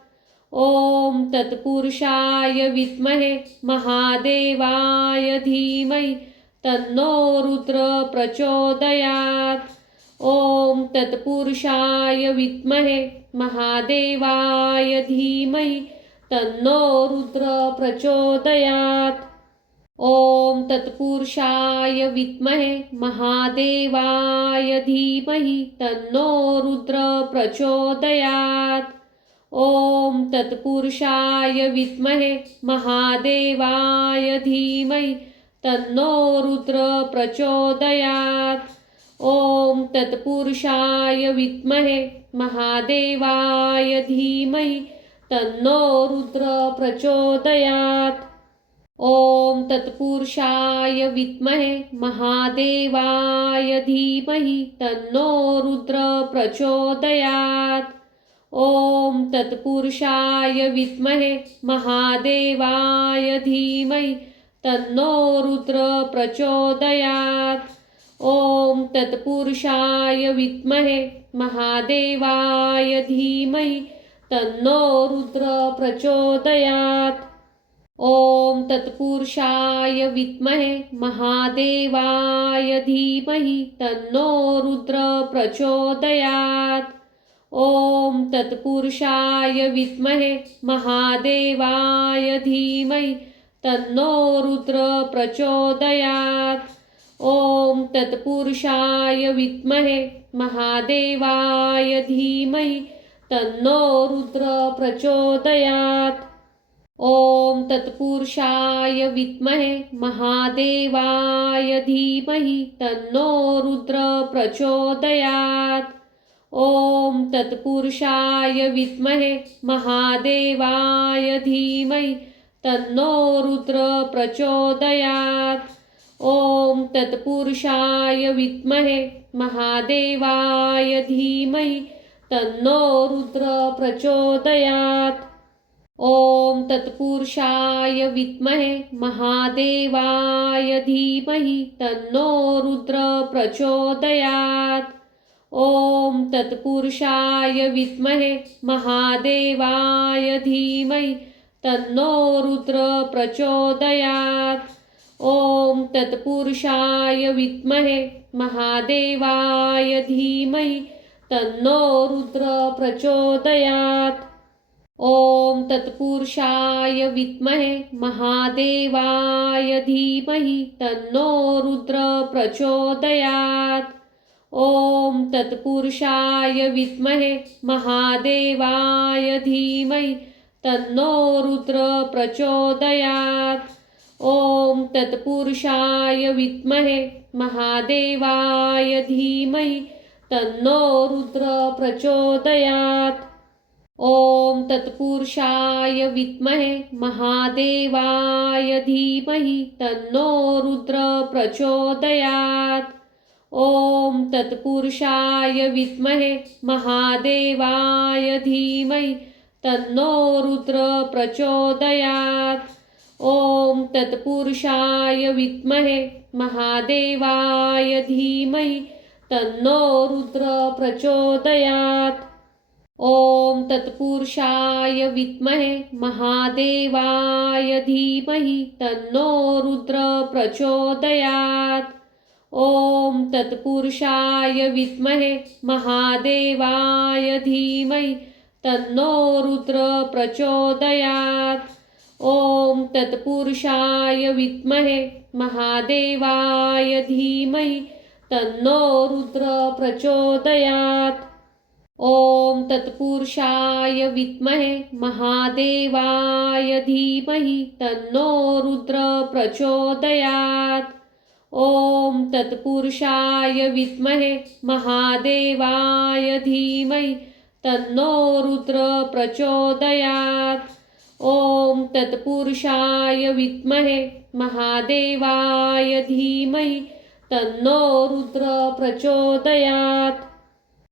ओम तत्पुरुषाय विद्महे महादेवाय धीमहि तन्नो रुद्र प्रचोदयात्। ओम तत्पुरुषाय विद्महे महादेवाय धीमहि तन्नो रुद्र प्रचोदयात्। ओम तत्पुरुषाय विद्महे महादेवाय धीमहि तन्नो रुद्र प्रचोदयात्। ओम तत्पुरुषाय विद्महे महादेवाय धीमहि तन्नो रुद्र प्रचोदयात्। ओम तत्पुरुषाय विद्महे महादेवाय धीमहि तन्नो रुद्र प्रचोदयात्। ओम तत्पुरुषाय विद्महे महादेवाय धीमहि तन्नो रुद्र प्रचोदयात्। ओम तत्पुरुषाय विद्महे महादेवाय धीमहि तन्नो रुद्र प्रचोदयात्। ओम तत्पुरुषाय विद्महे महादेवाय धीमहि तन्नो रुद्र प्रचोदयात्। ओम तत्पुरुषाय विद्महे महादेवाय धीमहि तन्नो रुद्र प्रचोदयात्। ओम तत्पुरुषाय विद्महे महादेवाय धीमहि तन्नो रुद्र प्रचोदयात्। ओम तत्पुरुषाय विद्महे महादेवाय धीमहि तन्नो रुद्र प्रचोदयात्। ओम तत्पुरुषाय विद्महे महादेवाय धीमहि तन्नो रुद्र प्रचोदयात्। ओम तत्पुरुषाय विद्महे महादेवाय धीमहि तन्नो रुद्र प्रचोदयात्। ओम तत्पुरुषाय विद्महे महादेवाय धीमहि तन्नो रुद्र प्रचोदयात्। ओम तत्पुरुषाय विद्महे महादेवाय धीमहि तन्नो रुद्र प्रचोदयात्। ओम तत्पुरुषाय विद्महे महादेवाय धीमहि तन्नो रुद्र प्रचोदयात्। ओम तत्पुरुषाय विद्महे महादेवाय धीमहि तन्नो रुद्र प्रचोदयात्। ओम तत्पुरुषाय विद्महे महादेवाय धीमहि तन्नो रुद्र प्रचोदयात्। ओम तत्पुरुषाय विद्महे महादेवाय धीमहि तन्नो रुद्र प्रचोदयात्। ओम तत्पुरुषाय विद्महे महादेवाय धीमहि तन्नो रुद्र प्रचोदयात्। ओम तत्पुरुषाय विद्महे महादेवाय धीमहि तन्नो रुद्र प्रचोदयात्। ओम तत्पुरुषाय विद्महे महादेवाय धीमहि तन्नो रुद्र प्रचोदयात्। ओम तत्पुरुषाय विद्महे महादेवाय धीमहि तन्नो रुद्र प्रचोदयात्। ओम तत्पुरुषाय विद्महे महादेवाय धीमहि तन्नो रुद्र प्रचोदयात्। ओम तत्पुरुषाय विद्महे महादेवाय धीमहि तन्नो रुद्र प्रचोदयात्। ओम तत्पुरुषाय विद्महे महादेवाय धीमहि तन्नो रुद्र प्रचोदयात्। ओम तत्पुरुषाय विद्महे महादेवाय धीमहि तन्नो रुद्र प्रचोदयात्। ओम तत्पुरुषाय विद्महे महादेवाय धीमहि तन्नो रुद्र प्रचोदयात्। ओम तत्पुरुषाय विद्महे महादेवाय धीमहि तन्नो रुद्र प्रचोदयात्।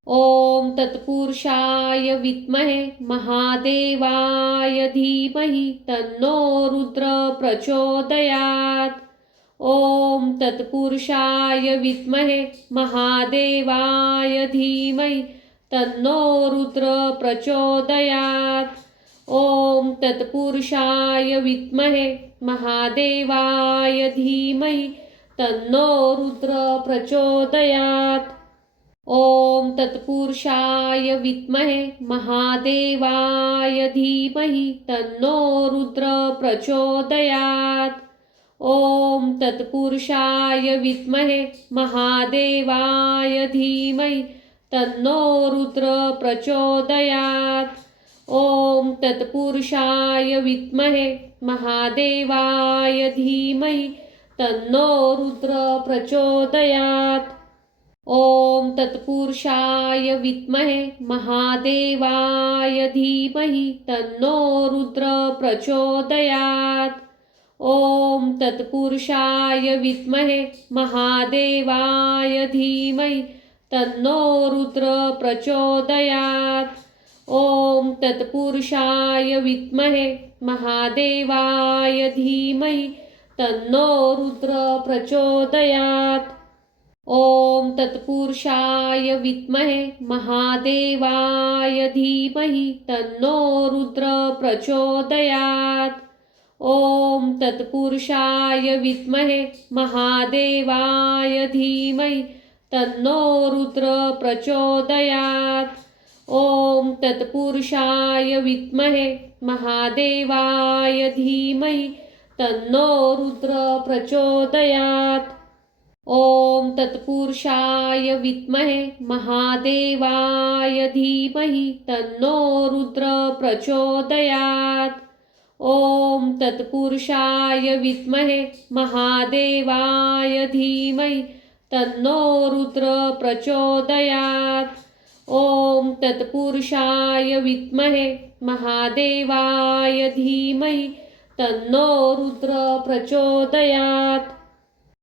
ओम तत्पुरुषाय विद्महे महादेवाय धीमहि तन्नो रुद्र प्रचोदयात्। ओम तत्पुरुषाय विद्महे महादेवाय धीमहि तन्नो रुद्र प्रचोदयात्। ओम तत्पुरुषाय विद्महे महादेवाय धीमहि तन्नो रुद्र प्रचोदयात्। ओम तत्पुरुषाय विद्महे महादेवाय धीमहि तन्नो रुद्र प्रचोदयात्। ओम तत्पुरुषाय विद्महे महादेवाय धीमहि तन्नो रुद्र प्रचोदयात्। ओम तत्पुरुषाय विद्महे महादेवाय धीमहि तन्नो रुद्र प्रचोदयात्। ओम तत्पुरुषाय विद्महे महादेवाय धीमहि तन्नो रुद्र प्रचोदयात्। ओम तत्पुरुषाय विद्महे महादेवाय धीमहि तन्नो रुद्र प्रचोदयात्। ओम तत्पुरुषाय विद्महे महादेवाय धीमहि तन्नो रुद्र प्रचोदयात्। ओम तत्पुरुषाय विद्महे महादेवाय धीमहि तन्नो रुद्र प्रचोदयात्। ओम तत्पुरुषाय विद्महे महादेवाय धीमहि तन्नो रुद्र प्रचोदयात्। ओम तत्पुरुषाय विद्महे महादेवाय धीमहि तन्नो रुद्र प्रचोदयात्। ओम तत्पुरुषाय विद्महे महादेवाय धीमहि तन्नो रुद्र प्रचोदयात्। ओम तत्पुरुषाय विद्महे महादेवाय धीमहि तन्नो रुद्र प्रचोदयात्। ओम तत्पुरुषाय विद्महे महादेवाय धीमहि तन्नो रुद्र प्रचोदयात्।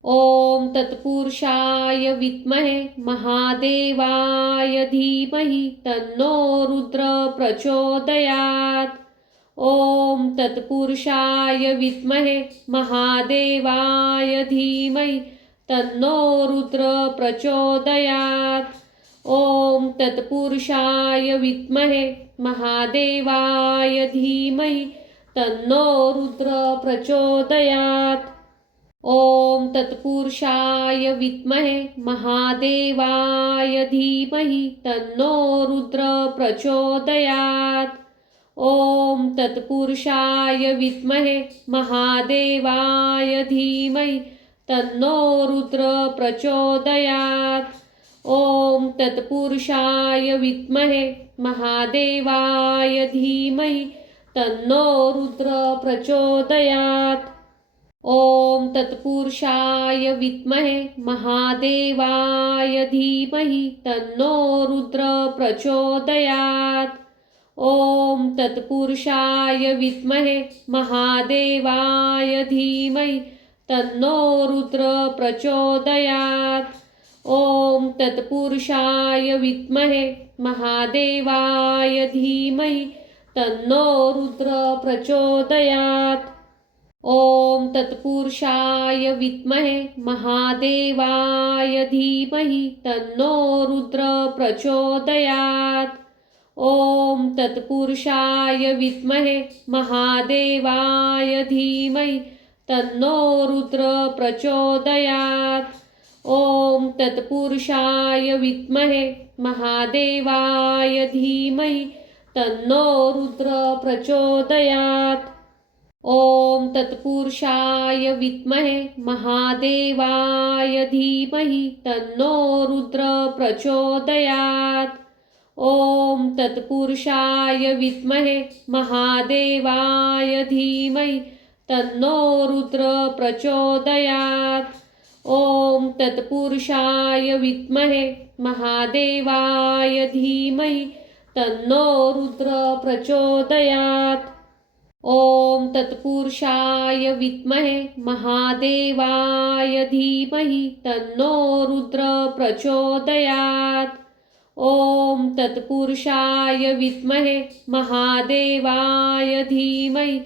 ओम तत्पुरुषाय विद्महे महादेवाय धीमहि तन्नो रुद्र प्रचोदयात्। ओम तत्पुरुषाय विद्महे महादेवाय धीमहि तन्नो रुद्र प्रचोदयात्। ओम तत्पुरुषाय विद्महे महादेवाय धीमहि तन्नो रुद्र प्रचोदयात्। ओम तत्पुरुषाय विद्महे महादेवाय धीमहि तन्नो रुद्र प्रचोदयात्। ओम तत्पुरुषाय विद्महे महादेवाय धीमहि तन्नो रुद्र प्रचोदयात्। ओम तत्पुरुषाय विद्महे महादेवाय धीमहि तन्नो रुद्र प्रचोदयात्। ओम तत्पुरुषाय विद्महे महादेवाय धीमहि तन्नो रुद्र प्रचोदयात्। ओम तत्पुरुषाय विद्महे महादेवाय धीमहि तन्नो रुद्र प्रचोदयात्। ओम तत्पुरुषाय विद्महे महादेवाय धीमहि तन्नो रुद्र प्रचोदयात्। ओम तत्पुरुषाय विद्महे महादेवाय धीमहि तन्नो रुद्र प्रचोदयात्। ओम तत्पुरुषाय विद्महे महादेवाय धीमहि तन्नो रुद्र प्रचोदयात्। ओम तत्पुरुषाय विद्महे महादेवाय धीमहि तन्नो रुद्र प्रचोदयात्। ओम तत्पुरुषाय विद्महे महादेवाय धीमहि तन्नो रुद्र प्रचोदयात्। ओम तत्पुरुषाय विद्महे महादेवाय धीमहि तन्नो रुद्र प्रचोदयात्। ओम तत्पुरुषाय विद्महे महादेवाय धीमहि तन्नो रुद्र प्रचोदयात्। ओम तत्पुरुषाय विद्महे महादेवाय धीमहि तन्नो रुद्र प्रचोदयात्। ओम तत्पुरुषाय विद्महे महादेवाय धीमहि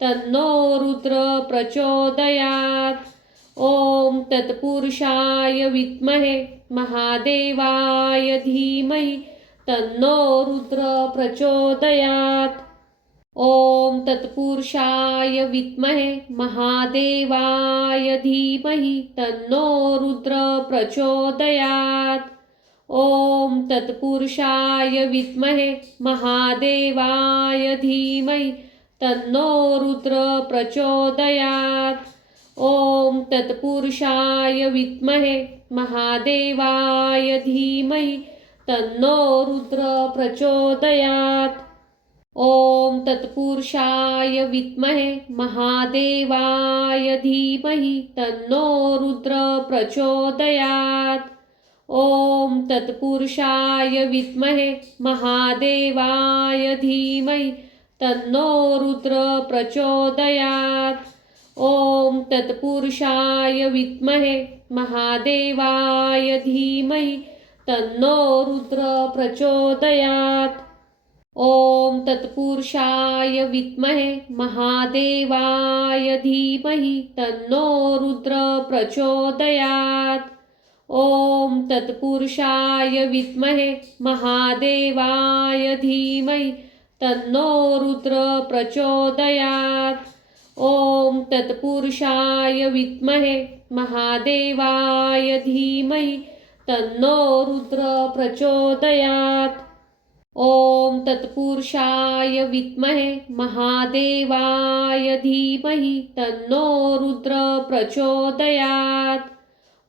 तन्नो रुद्र प्रचोदयात्। ओम तत्पुरुषाय विद्महे महादेवाय धीमहि तन्नो रुद्र प्रचोदयात्। ओम तत्पुरुषाय विद्महे महादेवाय धीमहि तन्नो रुद्र प्रचोदयात्। ओम तत्पुरुषाय विद्महे महादेवाय धीमहि तन्नो रुद्र प्रचोदयात्। ओम तत्पुरुषाय विद्महे महादेवाय धीमहि तन्नो रुद्र प्रचोदयात्। ओम तत्पुरुषाय विद्महे महादेवाय धीमहि तन्नो रुद्र प्रचोदयात्। ओम तत्पुरुषाय विद्महे महादेवाय धीमहि तन्नो रुद्र प्रचोदयात्। ओम तत्पुरुषाय विद्महे महादेवाय धीमहि तन्नो रुद्र प्रचोदयात्। ओम तत्पुरुषाय विद्महे महादेवाय धीमहि तन्नो रुद्र प्रचोदयात्। ओम तत्पुरुषाय विद्महे महादेवाय धीमहि तन्नो रुद्र प्रचोदयात्। ओम तत्पुरुषाय विद्महे महादेवाय धीमहि तन्नो रुद्र प्रचोदयात्। ओम तत्पुरुषाय विद्महे महादेवाय धीमहि तन्नो रुद्र प्रचोदयात्।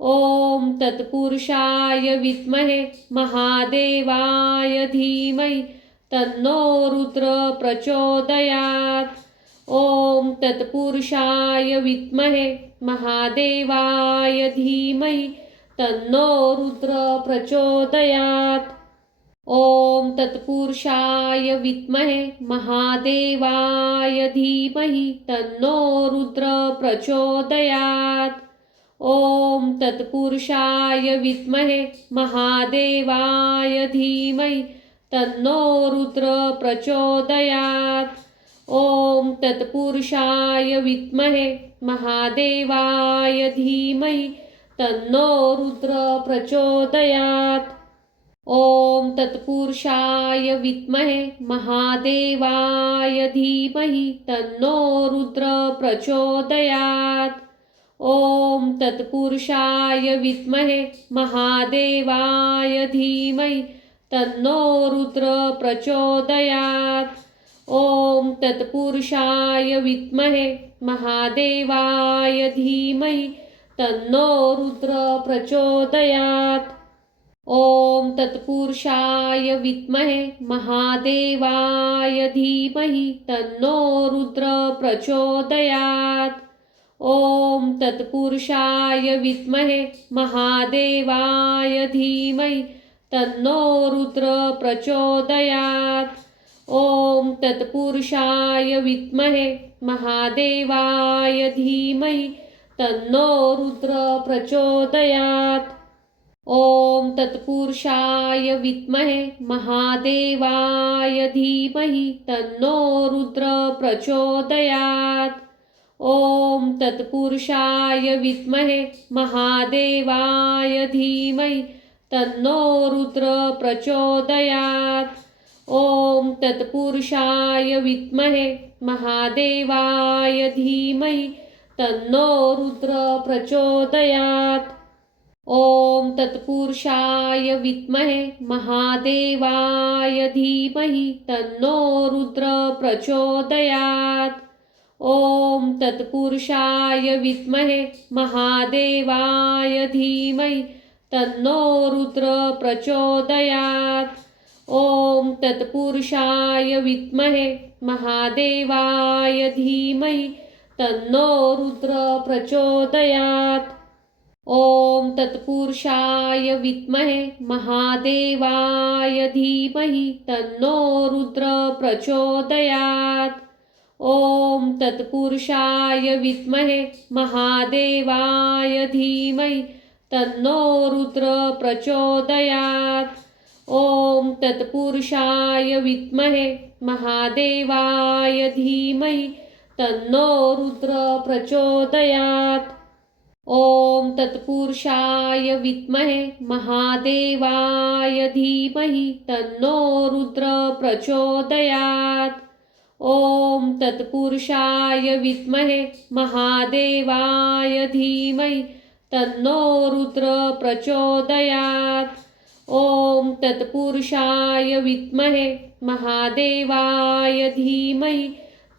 ओम तत्पुरुषाय विद्महे महादेवाय धीमहि तन्नो रुद्र प्रचोदयात्। ओम तत्पुरुषाय विद्महे महादेवाय धीमहि तन्नो रुद्र प्रचोदयात्। ओम तत्पुरुषाय विद्महे महादेवाय धीमहि तन्नो रुद्र प्रचोदयात्। ओम तत्पुरुषाय विद्महे महादेवाय धीमहि तन्नो रुद्र प्रचोदयात्। ओम तत्पुरुषाय विद्महे महादेवाय धीमहि तन्नो रुद्र प्रचोदयात्। ओम तत्पुरुषाय विद्महे महादेवाय धीमहि तन्नो रुद्र प्रचोदयात्। ओम तत्पुरुषाय विद्महे महादेवाय धीमहि तन्नो रुद्र प्रचोदयात्। ओम तत्पुरुषाय विद्महे महादेवाय धीमहि तन्नो रुद्र प्रचोदयात्। ओम तत्पुरुषाय विद्महे महादेवाय धीमहि तन्नो रुद्र प्रचोदयात्। ओम तत्पुरुषाय विद्महे महादेवाय धीमहि तन्नो रुद्र प्रचोदयात्। ओम तत्पुरुषाय विद्महे महादेवाय धीमहि तन्नो रुद्र प्रचोदयात्। ओम तत्पुरुषाय विद्महे महादेवाय धीमहि तन्नो रुद्र प्रचोदयात्। ओम तत्पुरुषाय विद्महे महादेवाय धीमहि तन्नो रुद्र प्रचोदयात्। ओम तत्पुरुषाय विद्महे महादेवाय धीमहि तन्नो रुद्र प्रचोदयात्। ओम तत्पुरुषाय विद्महे महादेवाय धीमहि तन्नो रुद्र प्रचोदयात्। ओम तत्पुरुषाय विद्महे महादेवाय धीमहि तन्नो रुद्र प्रचोदयात्। ओम तत्पुरुषाय विद्महे महादेवाय धीमहि तन्नो रुद्र प्रचोदयात्। ओम तत्पुरुषाय विद्महे महादेवाय धीमहि तन्नो रुद्र प्रचोदयात्। ओम तत्पुरुषाय विद्महे महादेवाय धीमहि तन्नो रुद्र प्रचोदयात्। ओम तत्पुरुषाय विद्महे महादेवाय धीमहि तन्नो रुद्र प्रचोदयात्। ओम तत्पुरुषाय विद्महे महादेवाय धीमहि तन्नो रुद्र प्रचोदयात्। ओम तत्पुरुषाय विद्महे महादेवाय धीमहि तन्नो रुद्र प्रचोदयात्। ओम तत्पुरुषाय विद्महे महादेवाय धीमहि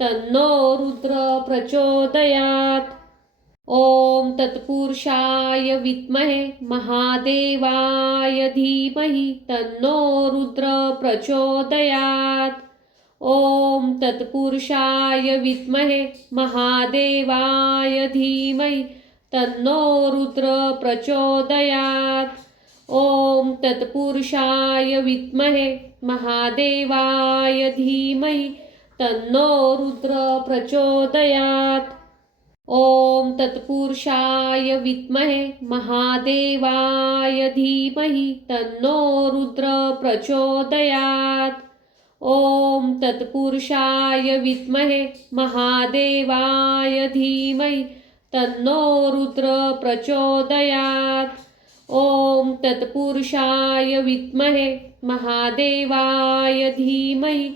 तन्नो रुद्र प्रचोदयात्। ओम तत्पुरुषाय विद्महे महादेवाय धीमहि तन्नो रुद्र प्रचोदयात्। ओम तत्पुरुषाय विद्महे महादेवाय धीमहि तन्नो रुद्र प्रचोदयात्। ओम तत्पुरुषाय विद्महे महादेवाय धीमहि तन्नो रुद्र प्रचोदयात्। ओम तत्पुरुषाय विद्महे महादेवाय धीमहि तन्नो रुद्र प्रचोदयात्। ओम तत्पुरुषाय विद्महे महादेवाय धीमहि तन्नो रुद्र प्रचोदयात्। ओम तत्पुरुषाय विद्महे महादेवाय धीमहि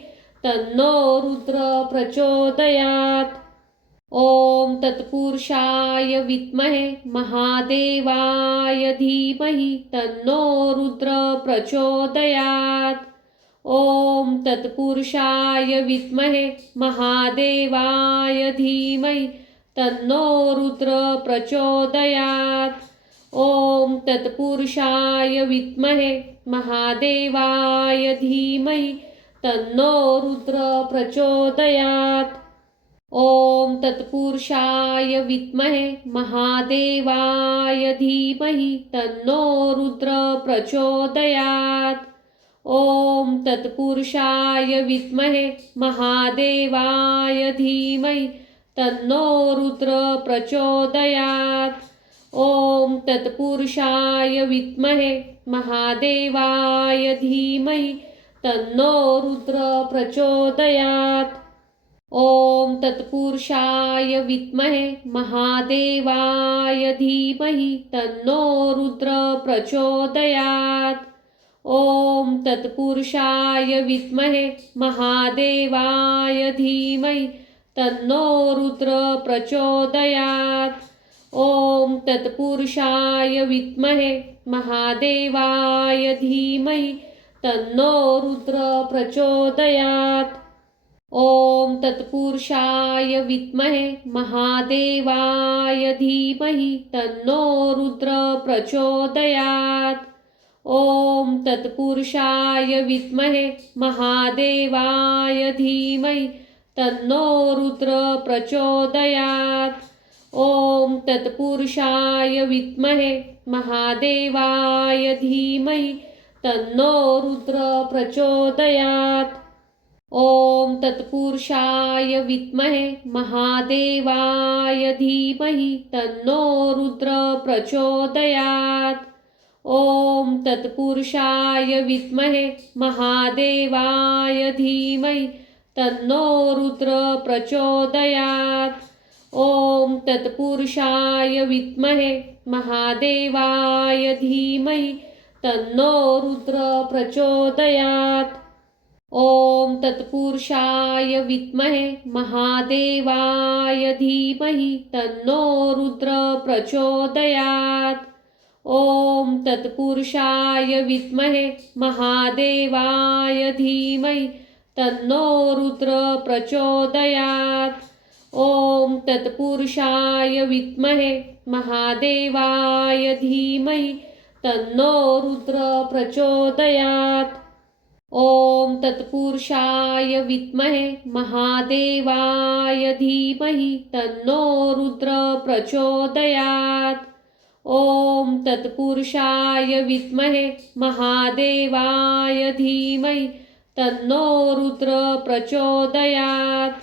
तन्नो रुद्र प्रचोदयात्। ओम तत्पुरुषाय विद्महे महादेवाय धीमहि तन्नो रुद्र प्रचोदयात्। ओम तत्पुरुषाय विद्महे महादेवाय धीमहि तन्नो रुद्र प्रचोदयात्। ओम तत्पुरुषाय विद्महे महादेवाय धीमहि तन्नो रुद्र प्रचोदयात्। ओम तत्पुरुषाय विद्महे महादेवाय धीमहि तन्नो रुद्र प्रचोदयात्। ओम तत्पुरुषाय विद्महे महादेवाय धीमहि तन्नो रुद्र प्रचोदयात्। ओम तत्पुरुषाय विद्महे महादेवाय धीमहि तन्नो रुद्र प्रचोदयात्। ओम तत्पुरुषाय विद्महे महादेवाय धीमहि तन्नो रुद्र प्रचोदयात्। ओम तत्पुरुषाय विद्महे महादेवाय धीमहि तन्नो रुद्र प्रचोदयात्। ओम तत्पुरुषाय विद्महे महादेवाय धीमहि तन्नो रुद्र प्रचोदयात्। ओम तत्पुरुषाय विद्महे महादेवाय धीमहि तन्नो रुद्र प्रचोदयात्। ओम तत्पुरुषाय विद्महे महादेवाय धीमहि तन्नो रुद्र प्रचोदयात्। ओम तत्पुरुषाय विद्महे महादेवाय धीमहि तन्नो रुद्र प्रचोदयात्। ओम तत्पुरुषाय विद्महे महादेवाय धीमहि तन्नो रुद्र प्रचोदयात्। ओम तत्पुरुषाय विद्महे महादेवाय धीमहि तन्नो रुद्र प्रचोदयात्। ओम तत्पुरुषाय विद्महे महादेवाय धीमहि तन्नो रुद्र प्रचोदयात्। ओम तत्पुरुषाय विद्महे महादेवाय धीमहि तन्नो रुद्र प्रचोदयात्। ओम तत्पुरुषाय विद्महे महादेवाय धीमहि तन्नो रुद्र प्रचोदयात्। ओम तत्पुरुषाय विद्महे महादेवाय धीमहि तन्नो रुद्र प्रचोदयात्। ओम तत्पुरुषाय विद्महे महादेवाय धीमहि तन्नो रुद्र प्रचोदयात्। ओम तत्पुरुषाय विद्महे महादेवाय धीमहि तन्नो रुद्र प्रचोदयात्।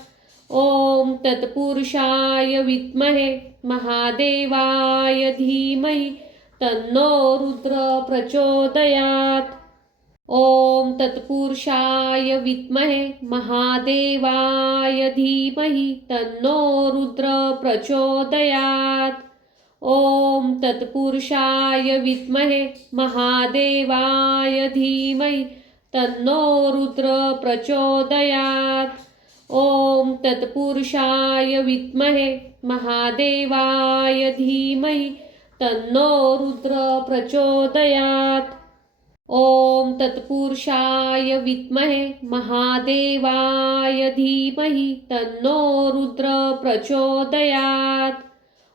ओम तत्पुरुषाय विद्महे महादेवाय धीमहि तन्नो रुद्र प्रचोदयात्। ओम तत्पुरुषाय विद्महे महादेवाय धीमहि तन्नो रुद्र प्रचोदयात्। ओम तत्पुरुषाय विद्महे महादेवाय धीमहि तन्नो रुद्र प्रचोदयात्। ओम तत्पुरुषाय विद्महे महादेवाय धीमहि तन्नो रुद्र प्रचोदयात्। ओम तत्पुरुषाय विद्महे महादेवाय धीमहि तन्नो रुद्र प्रचोदयात्।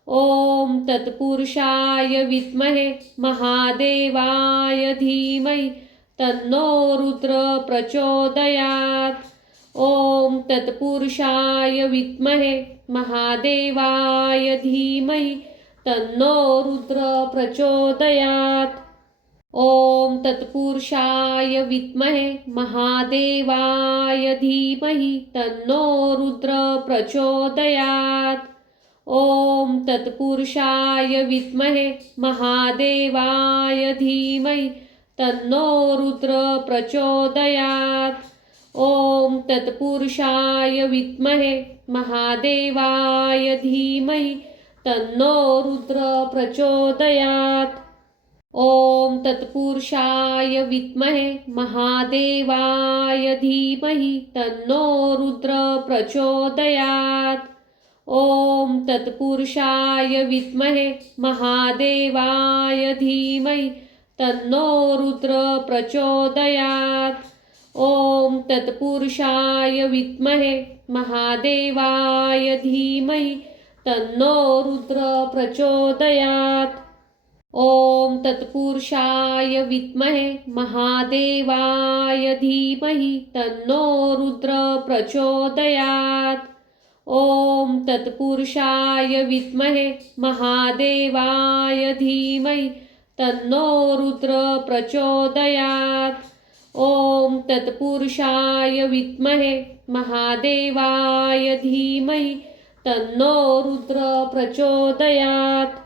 ओम तत्पुरुषाय विद्महे महादेवाय धीमहि तन्नो रुद्र प्रचोदयात्। ओम तत्पुरुषाय विद्महे महादेवाय धीमहि तन्नो रुद्र प्रचोदयात्। ओम तत्पुरुषाय विद्महे महादेवाय धीमहि तन्नो रुद्र प्रचोदयात्। ओम तत्पुरुषाय विद्महे महादेवाय धीमहि तन्नो रुद्र प्रचोदयात्। ओम तत्पुरुषाय विद्महे महादेवाय धीमहि तन्नो रुद्र प्रचोदयात्। ओम तत्पुरुषाय विद्महे महादेवाय धीमहि तन्नो रुद्र प्रचोदयात्। ओम तत्पुरुषाय विद्महे महादेवाय धीमहि तन्नो रुद्र प्रचोदयात्। ओम तत्पुरुषाय विद्महे महादेवाय धीमहि तन्नो रुद्र प्रचोदयात्। ओम तत्पुरुषाय विद्महे महादेवाय धीमहि तन्नो रुद्र प्रचोदयात्। ओम तत्पुरुषाय विद्महे महादेवाय धीमहि तन्नो रुद्र प्रचोदयात्। ओम तत्पुरुषाय विद्महे महादेवाय धीमहि तन्नो रुद्र प्रचोदयात्। ओम तत्पुरुषाय विद्महे महादेवाय धीमहि तन्नो रुद्र प्रचोदयात्। ओम तत्पुरुषाय विद्महे महादेवाय धीमहि तन्नो रुद्र प्रचोदयात्। ओम तत्पुरुषाय विद्महे महादेवाय धीमहि तन्नो रुद्र प्रचोदयात्।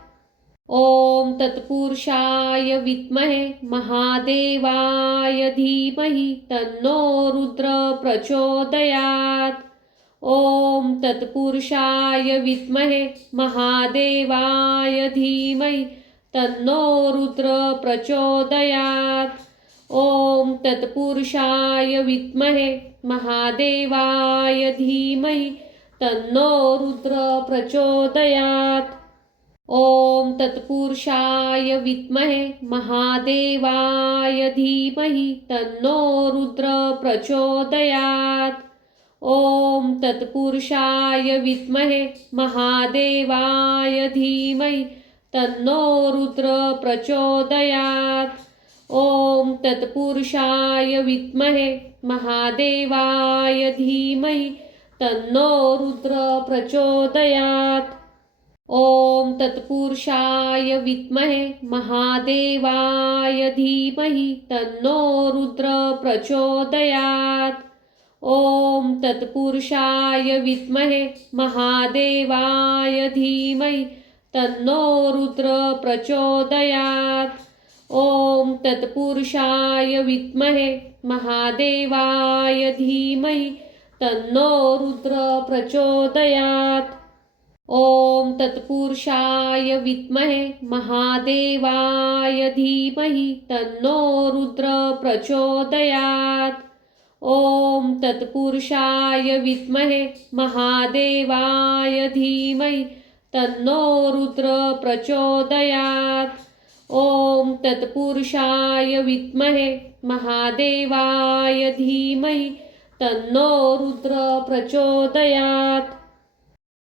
ओम तत्पुरुषाय विद्महे महादेवाय धीमहि तन्नो रुद्र प्रचोदयात्। ओम तत्पुरुषाय विद्महे महादेवाय धीमहि तन्नो रुद्र प्रचोदयात्। ओम तत्पुरुषाय विद्महे महादेवाय धीमहि तन्नो रुद्र प्रचोदयात्। ओम तत्पुरुषाय विद्महे महादेवाय धीमहि तन्नो रुद्र प्रचोदयात्। ओम तत्पुरुषाय विद्महे महादेवाय धीमहि तन्नो रुद्र प्रचोदयात्। ओम तत्पुरुषाय विद्महे महादेवाय धीमहि तन्नो रुद्र प्रचोदयात्। ओम तत्पुरुषाय विद्महे महादेवाय ओम तत्पुरुषाय विद्महे महादेवाय धीमहि तन्नो रुद्र प्रचोदयात्। ओम तत्पुरुषाय विद्महे महादेवाय धीमहि तन्नो रुद्र प्रचोदयात्। ओम तत्पुरुषाय विद्महे महादेवाय धीमहि तन्नो रुद्र प्रचोदयात्। ओम तत्पुरुषाय विद्महे महादेवाय धीमहि तन्नो रुद्र प्रचोदयात्। ओम तत्पुरुषाय विद्महे महादेवाय धीमहि तन्नो रुद्र प्रचोदयात्। ओम तत्पुरुषाय विद्महे महादेवाय धीमहि तन्नो रुद्र प्रचोदयात्। ओम तत्पुरुषाय विद्महे ओम तत्पुरुषाय विद्महे महादेवाय धीमहि तन्नो रुद्र प्रचोदयात्। ओम तत्पुरुषाय विद्महे महादेवाय धीमहि तन्नो रुद्र प्रचोदयात्। ओम तत्पुरुषाय विद्महे महादेवाय धीमहि तन्नो रुद्र प्रचोदयात्।